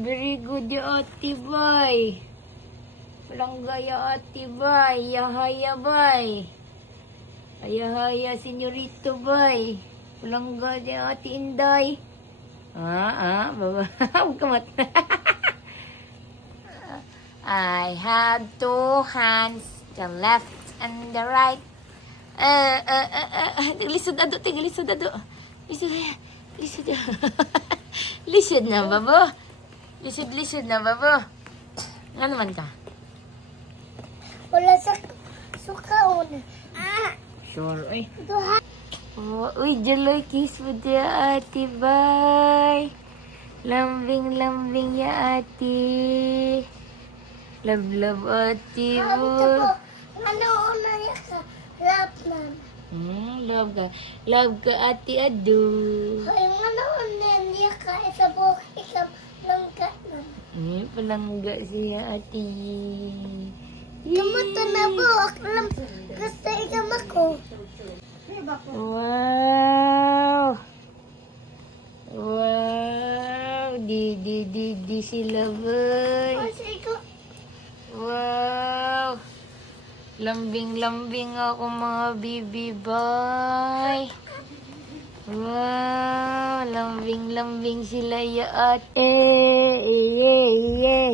very good ya ate bay. Palangga ya ate bay. Yahaya bay. Ayahaya senyorito bay. Palangga ya ate Inday. Baba. Huwag ka mata. I have two hands, the left and the right. Lisod ado, lisod ado. Lisod lisod na, babo. Lisod na, babo. Ano naman ka? Wala sa sukaon. Sure, uy. Duha. Uy, jaloy kiss mo dia ate, bye. Lambing ya ate. Love ate, Sabi ko boy. po, ano una niya ka? Lap na. Love ka. Love ka ate ado. Ay, ano una niya ka? Isa po, isa langga na. Palangga siya ate. Kamuto na po. Alam, gusto ikam ako. Wow. Wow. Di sila boy. Kasi ko, Wow. Lambing ako mga bibi boy. Wow. Lambing sila ya ate. Yeah.